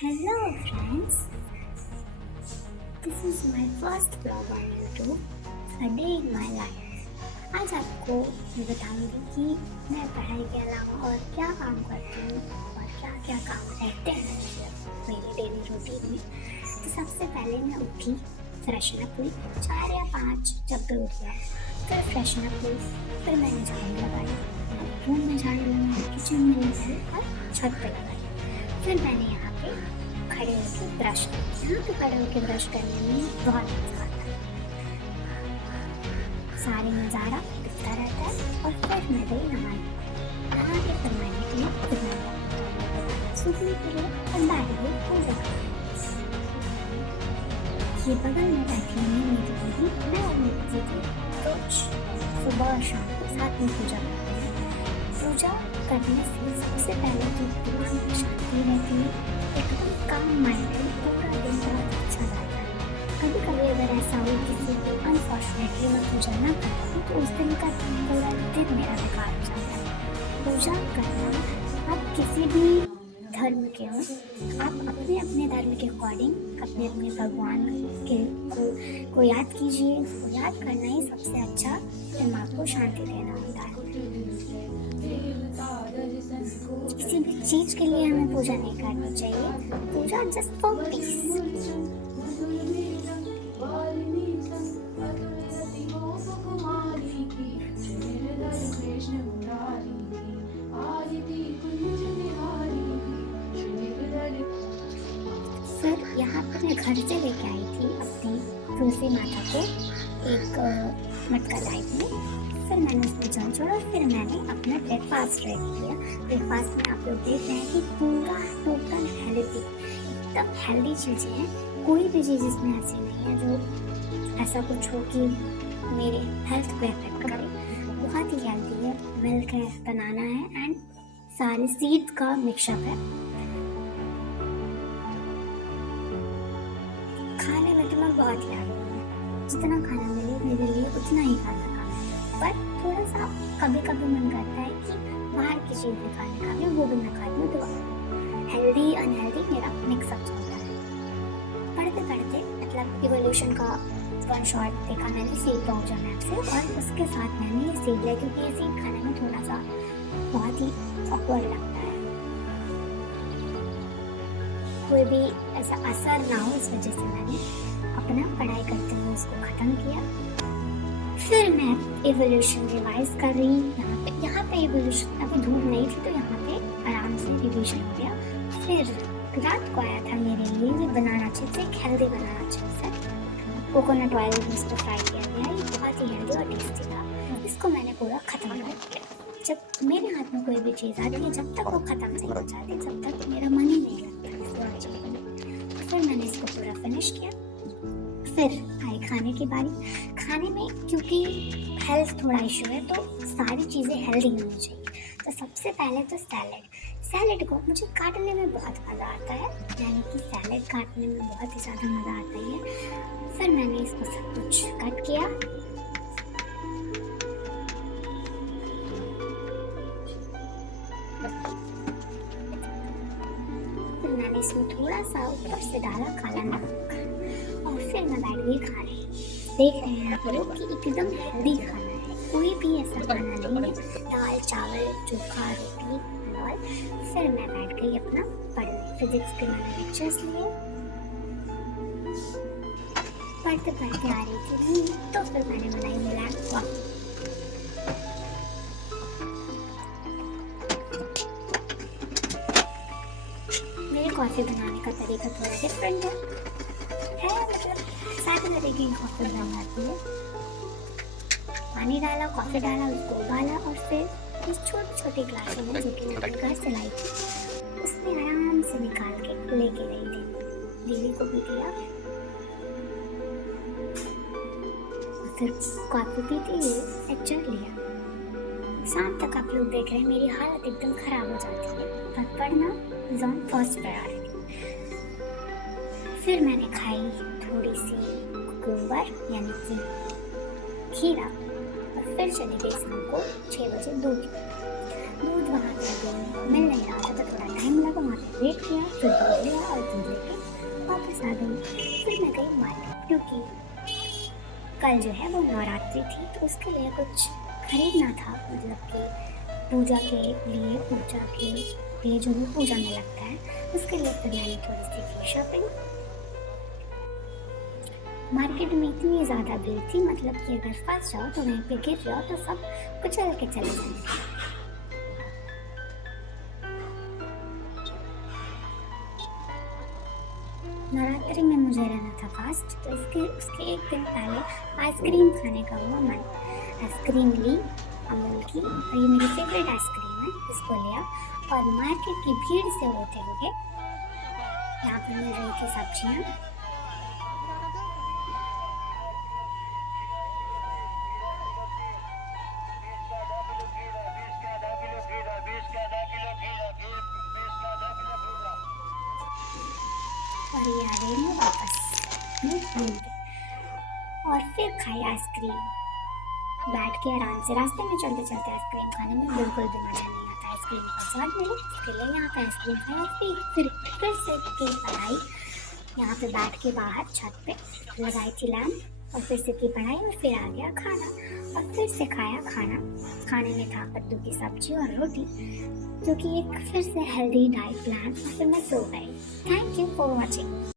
Hello friends, this is my first vlog on YouTube, A Day in My Life। आज आपको मैं बताऊंगी कि मैं पढ़ाई के अलावा और क्या काम करती हूँ और क्या क्या काम रहते हैं मेरे डेली रूटीन में। तो सबसे पहले मैं उठी, फ्रेशन अप हुई, 4 या 5 जब भी उठ गया, फिर फ्रेशन अप हुई, फिर मैंने झाड़ू लगाई, रूम में झाड़ू लगाई, किचन में लगाई और छत पे लगाई। फिर मैंने यहाँ पे खड़े होकर ब्रश किया। यहाँ पे खड़े होकर ब्रश करने में बहुत मजा आता है, सारे नज़ारा दिखता रहता है। और फिर मैं गई नहा के फिर मैं निकली, फिर मैं सूखने के लिए और बैठ गई पूजा करने। ये बगल में बैठी हुई मेरी दीदी, मैं और मेरी दीदी रोज सुबह और शाम को साथ में पूजा करते हैं। पूजा करने से सबसे पहले तो दिमाग में शांति रहती है, एकदम काम माइंड में पूरा दिन बहुत अच्छा जाता है। कभी कभी अगर ऐसा हो किसी को अनफॉर्चुनेटली मैं पूजा ना करती तो उस दिन का पूरा दिन मेरा बेकार हो जाता है। पूजा करना आप किसी भी धर्म के हो, आप अपने अपने धर्म के अकॉर्डिंग अपने अपने भगवान के को याद कीजिए। उसको याद करना ही सबसे अच्छा दिमाग को शांति देना होता है। किसी भी चीज के लिए हमें पूजा नहीं करनी चाहिए, पूजा जस्ट फॉर पीस। फिर यहाँ पर मैं घर से लेके आई थी अपनी तुलसी माता को एक मटका टाइप में। फिर मैंने उसमें जल छोड़ा, फिर मैंने अपना ब्रेकफास्ट रेडी किया। ब्रेकफास्ट में आप लोग देख रहे हैं कि पूरा टोटल हेल्दी, एकदम हेल्दी चीज़ें हैं। कोई भी चीज़ इसमें ऐसी नहीं है जो ऐसा कुछ हो कि मेरे हेल्थ को अफेक्ट करे। बहुत ही हेल्दी है, मिल्क है, बनाना है एंड सारे सीड्स का मिक्सअप है। खाने में तो मैं बहुत ही आगे हूँ, जितना खाना मिले मेरे लिए उतना ही खाना खाना। पर थोड़ा सा कभी कभी मन करता है कि बाहर की चीज़ें खाने का भी, वो भी मैं खाती हूँ। तो हेल्दी अनहेल्दी मेरा मिक्सअप चलता है। पढ़ते पढ़ते मतलब इवोल्यूशन का वन शॉट देखा मैंने सीड पाउडर मैप से, और उसके साथ मैंने ये सीड लिया क्योंकि ये सीड खाने में थोड़ा सा बहुत ही ऑकवर्ड लगता है, कोई भी ऐसा असर ना हो, इस वजह से मैंने अपना पढ़ाई करते हुए उसको ख़त्म किया। फिर मैं इवोल्यूशन रिवाइज कर रही। यहाँ पे इवोल्यूशन अभी धूप नहीं थी तो यहाँ पे आराम से रिविजन हो गया। फिर रात को आया था मेरे लिए ये बनाना चिप्स, एक हेल्दी बनाना चिप्स है, कोकोनट ऑयल में इसको फ्राई किया गया। ये बहुत ही हेल्दी और टेस्टी था। इसको मैंने पूरा ख़त्म कर दिया। जब मेरे हाथ में कोई भी चीज़ आती है, जब तक वो ख़त्म नहीं हो जाती तब तक मेरा मन ही नहीं लगता इसको अच्छे में। फिर मैंने इसको पूरा फिनिश किया। फिर आई खाने की बारी। खाने में क्योंकि हेल्थ थोड़ा इशू है तो सारी चीज़ें हेल्दी होनी चाहिए। तो सबसे पहले तो सैलेड को मुझे काटने में बहुत मज़ा आता है, यानी कि सैलेड काटने में बहुत ही ज़्यादा मज़ा आता है। फिर मैंने इसको सब कुछ कट किया। फिर मैंने इसमें थोड़ा सा ऊपर से डाला काला नमक और फिर मैं बैठ गई खाने। देख रहे हैं आप लोग कि एकदम हेल्दी खाना है, कोई भी ऐसा खाना नहीं है, दाल चावल चोखा रोटी और। फिर मैं बैठ गई अपना पढ़ने। फिजिक्स के मैंने लेक्चर्स लिए, पढ़ते पढ़ते आ रही थी नींद, तो फिर मैंने बनाई ब्लैक कॉफ़ी। मेरे कॉफ़ी बनाने का तरीका थोड़ा डिफरेंट है मतलब सारी तरह की कॉफ़ी बन जाती है। पानी डाला, कॉफ़ी डाला, उसको उबाला और फिर इस छोटी छोटी ग्लासों में जो कि मैं घर से लाई थी उसमें आराम से निकाल के लेके गई थी। दीदी को भी दिया, फिर कॉफ़ी पीते हुए लेक्चर लिया। शाम तक आप लोग देख रहे हैं मेरी हालत एकदम ख़राब हो जाती है, पर पढ़ना इज ऑन फर्स्ट प्रायोरिटी। फिर मैंने खाई थोड़ी सी कुकुम्बर यानी कि खीरा और फिर चली गई शाम को 6 बजे दूध। दूध वहाँ पे अभी मिल नहीं रहा था तो थोड़ा टाइम लगा, वहाँ पे वेट किया, फिर दूध लिया और दूध लेके वापस आ गई। फिर मैं गई मार्केट क्योंकि कल जो है वो नवरात्रि थी तो उसके लिए कुछ खरीदना था, मतलब कि पूजा के लिए जो भी पूजा में लगता है उसके लिए फिर मैंने थोड़ी सी की शॉपिंग। मार्केट में इतनी ज़्यादा भीड़ थी, मतलब कि अगर फंस जाओ तो वहीं पे गिर जाओ तो सब कुचल के चले जाएंगे। नवरात्रि में मुझे रहना था फास्ट तो उसके एक दिन पहले आइसक्रीम खाने का हुआ मन। आइसक्रीम ली अमूल की, और ये मेरी फेवरेट आइसक्रीम है, इसको लिया और मार्केट की भीड़ से होते हुए यहाँ पे मिल रही थी सब्जियाँ। और ये आ गई मैं वापस अपने रूम पे और फिर खाई आइसक्रीम बैठ के आराम से। रास्ते में चलते चलते आइसक्रीम खाने में बिल्कुल भी मज़ा नहीं आता, आइसक्रीम का स्वाद मिले इसके लिए यहाँ पे आइसक्रीम खाई। और फिर से की पढ़ाई, यहाँ पे बैठ के बाहर छत पे लगाई थी लैम्प और फिर से की पढ़ाई और फिर आ गया खाना और फिर से खाया खाना। खाने में था कद्दू की सब्जी और रोटी, जो कि एक फिर से हेल्दी डाइट प्लान, और फिर मैं सो गई। Thank you for watching.